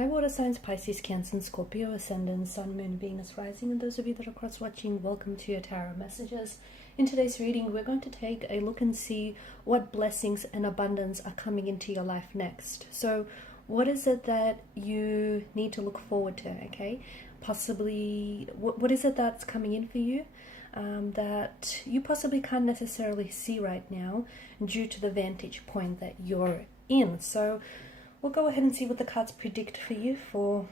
Hi water signs, Pisces, Cancer, and Scorpio, Ascendant, Sun, Moon, Venus, Rising, and those of you that are cross-watching, welcome to your tarot messages. In today's reading, we're going to take a look and see what blessings and abundance are coming into your life next. So what is it that you need to look forward to, okay? Possibly, what is it that's coming in for you that you possibly can't necessarily see right now due to the vantage point that you're in. So we'll go ahead and see what the cards predict for you for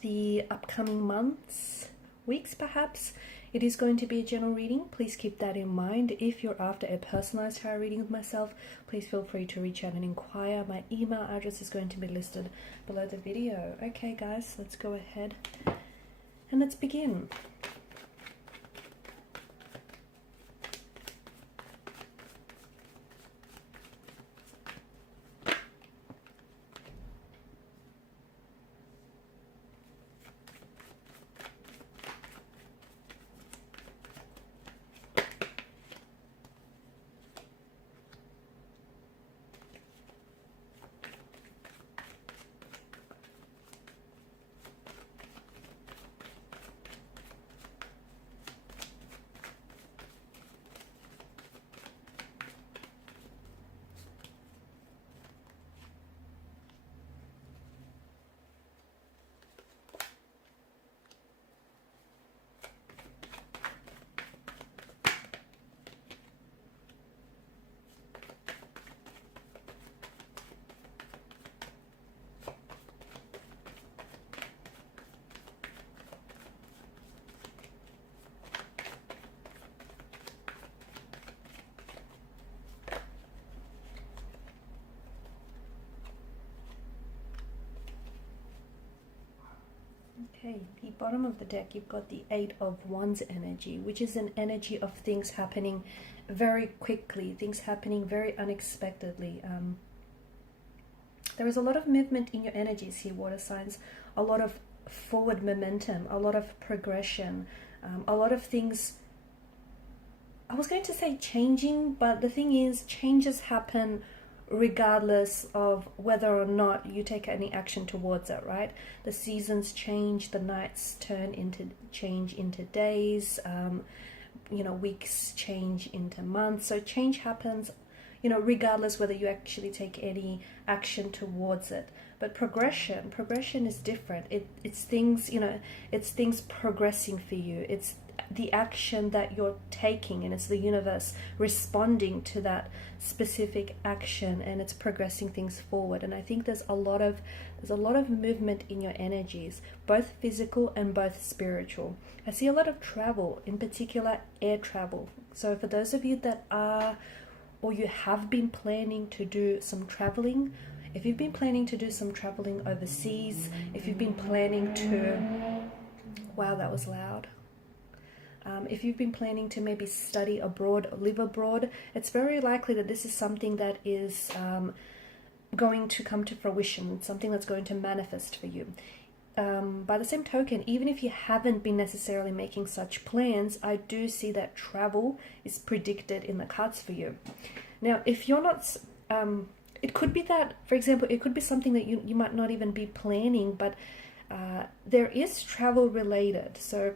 the upcoming months, weeks perhaps. It is going to be a general reading. Please keep that in mind. If you're after a personalized tarot reading with myself, please feel free to reach out and inquire. My email address is going to be listed below the video. Okay guys, let's go ahead and let's begin. Okay, the bottom of the deck, you've got the Eight of Wands energy, which is an energy of things happening very quickly, things happening very unexpectedly. There is a lot of movement in your energies here, water signs, a lot of forward momentum, a lot of progression, a lot of things. I was going to say changing, but the thing is, changes happen regardless of whether or not you take any action towards it, right? The seasons change, the nights change into days, weeks change into months. So change happens, regardless whether you actually take any action towards it. But progression is different. It's things, it's things progressing for you. It's the action that you're taking, and it's the universe responding to that specific action, and it's progressing things forward. And I think there's a lot of movement in your energies, both physical and both spiritual. I see a lot of travel, in particular air travel. So for those of you that are, or you have been planning to do some traveling, if you've been planning to do some traveling overseas, if you've been planning to, wow, that was loud. If you've been planning to maybe study abroad or live abroad, it's very likely that this is something that is going to come to fruition, something that's going to manifest for you. By the same token, even if you haven't been necessarily making such plans, I do see that travel is predicted in the cards for you. Now, if you're not, it could be that, for example, it could be something that you might not even be planning, but there is travel related. So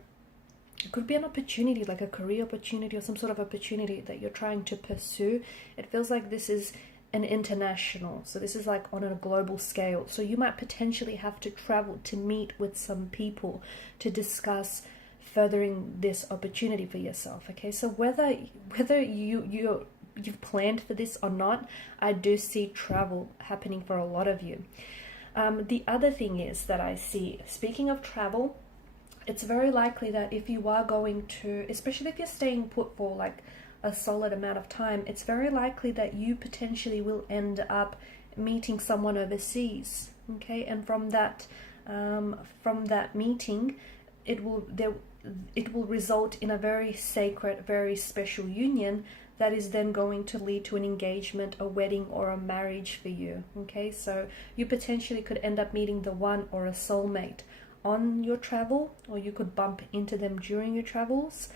it could be an opportunity, like a career opportunity or some sort of opportunity that you're trying to pursue. It feels like this is an international, so this is like on a global scale. So you might potentially have to travel to meet with some people to discuss furthering this opportunity for yourself. Okay, so whether you've planned for this or not, I do see travel happening for a lot of you. The other thing is that I see, speaking of travel, it's very likely that if you are going to, especially if you're staying put for like a solid amount of time, it's very likely that you potentially will end up meeting someone overseas. Okay, and from that meeting, it will result in a very sacred, very special union that is then going to lead to an engagement, a wedding, or a marriage for you. Okay, so you potentially could end up meeting the one or a soulmate on your travel, or you could bump into them during your travels,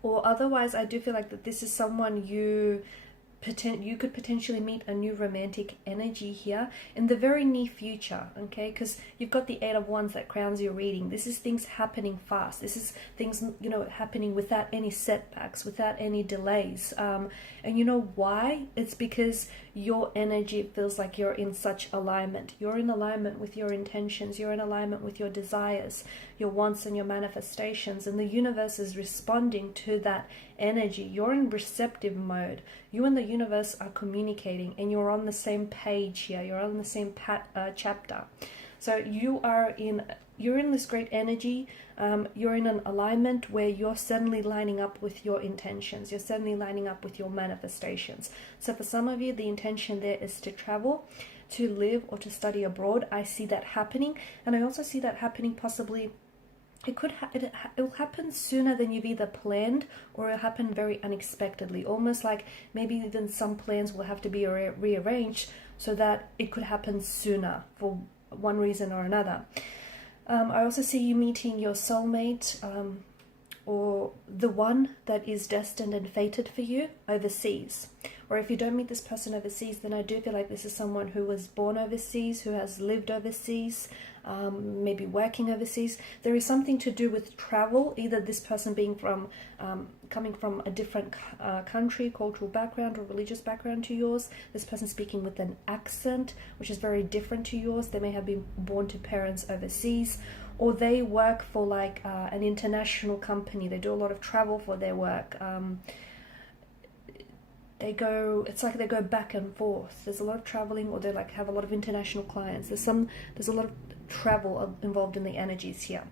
or otherwise I do feel like that this is someone you you could potentially meet a new romantic energy here in the very near future, okay? Because you've got the Eight of Wands that crowns your reading. This is things happening fast. This is things, you know, happening without any setbacks, without any delays. And you know why? It's because your energy feels like you're in such alignment. You're in alignment with your intentions. You're in alignment with your desires, your wants and your manifestations. And the universe is responding to that energy. You're in receptive mode. You and the universe are communicating, and you're on the same page here. You're on the same chapter. So you're in this great energy. You're in an alignment where you're suddenly lining up with your intentions. You're suddenly lining up with your manifestations. So for some of you, the intention there is to travel, to live, or to study abroad. I see that happening, and I also see that happening possibly. It'll happen sooner than you've either planned, or it'll happen very unexpectedly. Almost like maybe even some plans will have to be rearranged so that it could happen sooner for one reason or another. I also see you meeting your soulmate, or the one that is destined and fated for you overseas. Or if you don't meet this person overseas, then I do feel like this is someone who was born overseas, who has lived overseas, maybe working overseas. There is something to do with travel, either this person being from coming from a different country, cultural background, or religious background to yours. This person speaking with an accent which is very different to yours. They may have been born to parents overseas, or they work for like an international company. They do a lot of travel for their work. It's like they go back and forth. There's a lot of traveling, or they like have a lot of international clients. There's a lot of travel involved in the energies here.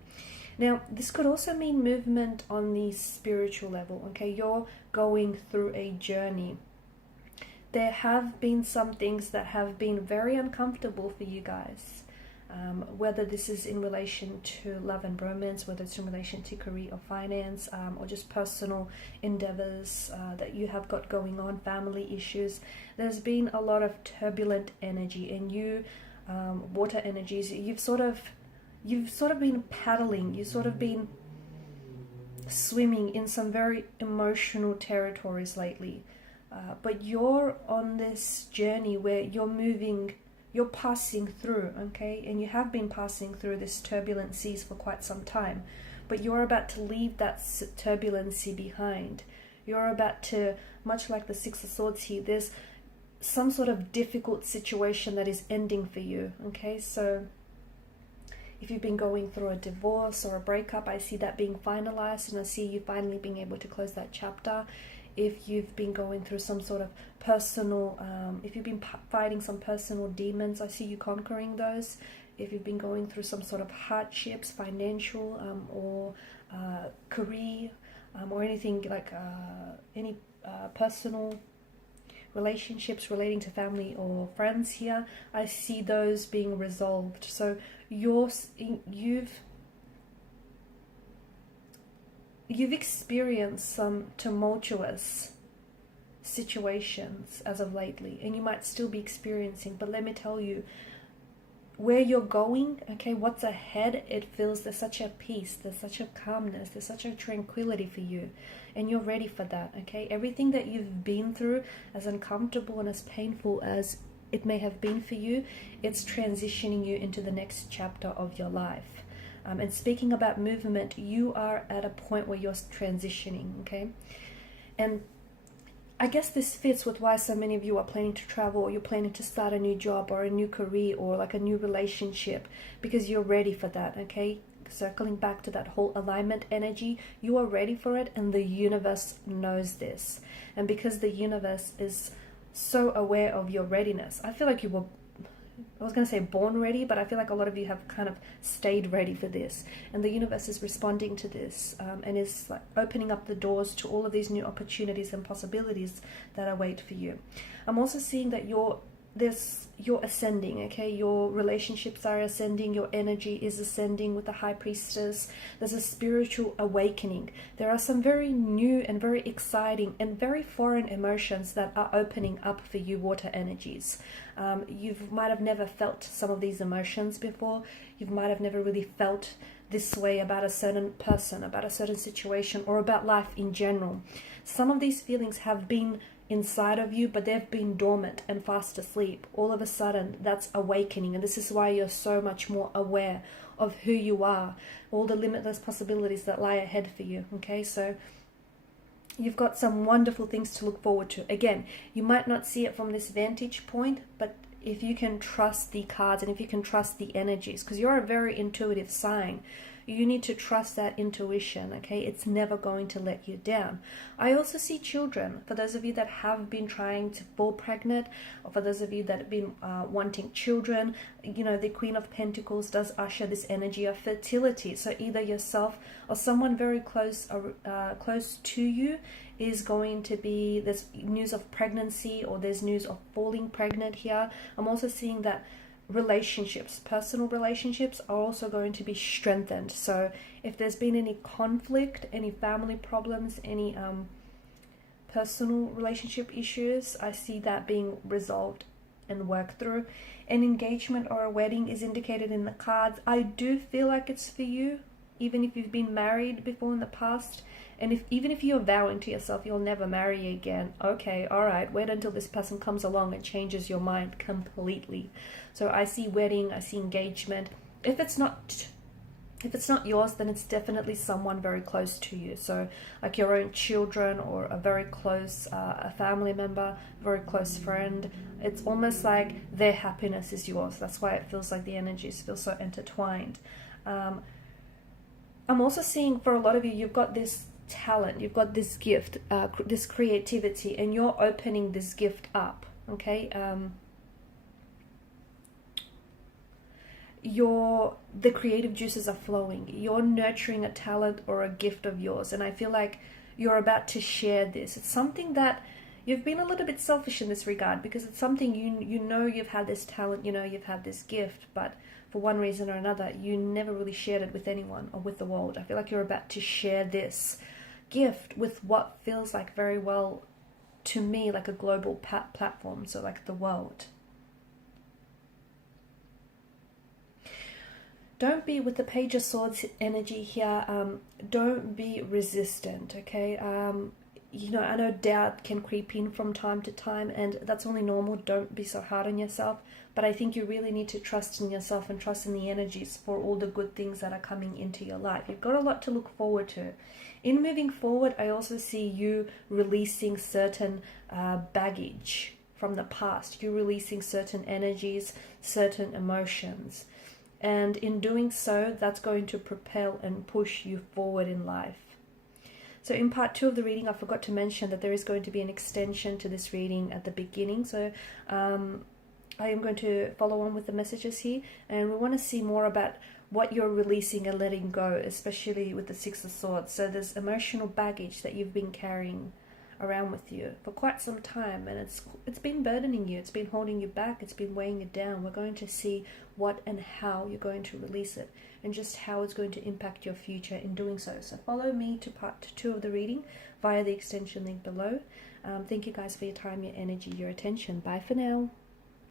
Now, this could also mean movement on the spiritual level, okay? You're going through a journey. There have been some things that have been very uncomfortable for you guys. Whether this is in relation to love and romance, whether it's in relation to career or finance, or just personal endeavors that you have got going on, family issues. There's been a lot of turbulent energy, and you, water energies, you've sort of been paddling, you've sort of been swimming in some very emotional territories lately. But you're on this journey where you're passing through, okay? And you have been passing through this turbulent seas for quite some time, but you're about to leave that turbulency behind. You're about to, much like the Six of Swords here, there's some sort of difficult situation that is ending for you, okay? So if you've been going through a divorce or a breakup, I see that being finalized, and I see you finally being able to close that chapter. If you've been going through some sort of personal, if you've been fighting some personal demons, I see you conquering those. If you've been going through some sort of hardships, financial or career, or anything like any personal relationships relating to family or friends here, I see those being resolved. So you've experienced some tumultuous situations as of lately, and you might still be experiencing, but let me tell you, where you're going, okay, what's ahead, it feels there's such a peace, there's such a calmness, there's such a tranquility for you, and you're ready for that, okay? Everything that you've been through, as uncomfortable and as painful as it may have been for you, it's transitioning you into the next chapter of your life. And speaking about movement, you are at a point where you're transitioning, okay? And I guess this fits with why so many of you are planning to travel, or you're planning to start a new job or a new career or like a new relationship, because you're ready for that, okay? Circling back to that whole alignment energy, you are ready for it, and the universe knows this. And because the universe is so aware of your readiness, I feel like you were, I was going to say born ready, but I feel like a lot of you have kind of stayed ready for this, and the universe is responding to this, and is like opening up the doors to all of these new opportunities and possibilities that await for you. I'm also seeing that you're ascending, okay? Your relationships are ascending, your energy is ascending with the High Priestess. There's a spiritual awakening. There are some very new and very exciting and very foreign emotions that are opening up for you, water energies. You might have never felt some of these emotions before. You might have never really felt this way about a certain person, about a certain situation, or about life in general. Some of these feelings have been inside of you, but they've been dormant and fast asleep. All of a sudden, that's awakening. And this is why you're so much more aware of who you are, all the limitless possibilities that lie ahead for you. Okay, so you've got some wonderful things to look forward to. Again, you might not see it from this vantage point, but if you can trust the cards and if you can trust the energies, because you're a very intuitive sign, you need to trust that intuition, okay? It's never going to let you down. I also see children. For those of you that have been trying to fall pregnant, or for those of you that have been wanting children, you know, the Queen of Pentacles does usher this energy of fertility. So either yourself or someone very close to you is going to be, there's news of pregnancy or there's news of falling pregnant here. I'm also seeing that relationships, personal relationships, are also going to be strengthened. So if there's been any conflict, any family problems, any personal relationship issues, I see that being resolved and worked through. An engagement or a wedding is indicated in the cards. I do feel like it's for you, even if you've been married before in the past. And even if you're vowing to yourself you'll never marry again, okay, all right, wait until this person comes along and changes your mind completely. So I see wedding, I see engagement. If it's not yours, then it's definitely someone very close to you. So like your own children or a very close a family member, very close friend. It's almost like their happiness is yours. That's why it feels like the energies feel so intertwined. I'm also seeing for a lot of you, you've got this talent, you've got this gift, this creativity, and you're opening this gift up, okay? The creative juices are flowing. You're nurturing a talent or a gift of yours, and I feel like you're about to share this. It's something that you've been a little bit selfish in this regard, because it's something you know you've had this talent, you know you've had this gift, but for one reason or another, you never really shared it with anyone or with the world. I feel like you're about to share this gift with what feels like very well to me like a global platform, so like the world. Don't be, with the Page of Swords energy here, don't be resistant, okay? You know, I know doubt can creep in from time to time, and that's only normal. Don't be so hard on yourself, but I think you really need to trust in yourself and trust in the energies for all the good things that are coming into your life. You've got a lot to look forward to. In moving forward, I also see you releasing certain baggage from the past. You're releasing certain energies, certain emotions. And in doing so, that's going to propel and push you forward in life. So in part 2 of the reading, I forgot to mention that there is going to be an extension to this reading at the beginning. So I am going to follow on with the messages here. And we want to see more about what you're releasing and letting go, especially with the Six of Swords. So there's emotional baggage that you've been carrying around with you for quite some time, and it's been burdening you, it's been holding you back, it's been weighing you down. We're going to see what and how you're going to release it, and just how it's going to impact your future in doing so. So follow me to part 2 of the reading via the extension link below. Thank you guys for your time, your energy, your attention. Bye for now.